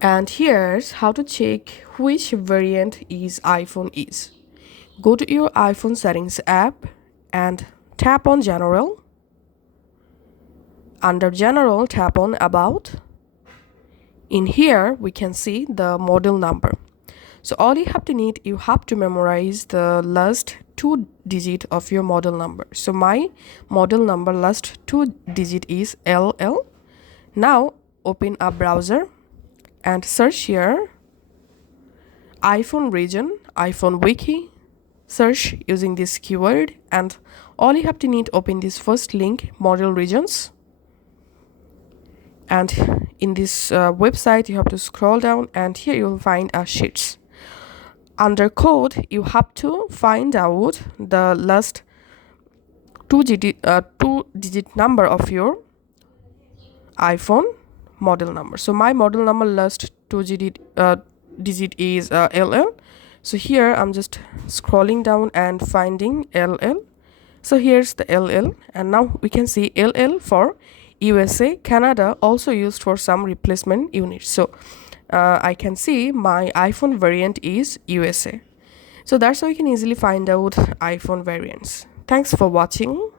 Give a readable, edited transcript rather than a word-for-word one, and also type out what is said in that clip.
And here's how to check which variant is iPhone is. Go to your iPhone settings app and tap on General. Under General, tap on About. In here, we can see the model number. So all you have to memorize the last two digit of your model number. So my model number last two digit is LL. Now open a browser and search here iPhone region, iPhone wiki. Search using this keyword, and all you have to need open this first link, model regions. And in this website, you have to scroll down, and here you will find sheets. Under code, you have to find out the last two digit number of your iPhone model number. So my model number last two digit is LL. So here I'm just scrolling down and finding LL. So here's the LL, and now we can see LL for USA, Canada, also used for some replacement units. So I can see my iPhone variant is USA. So that's how you can easily find out iPhone variants. Thanks for watching.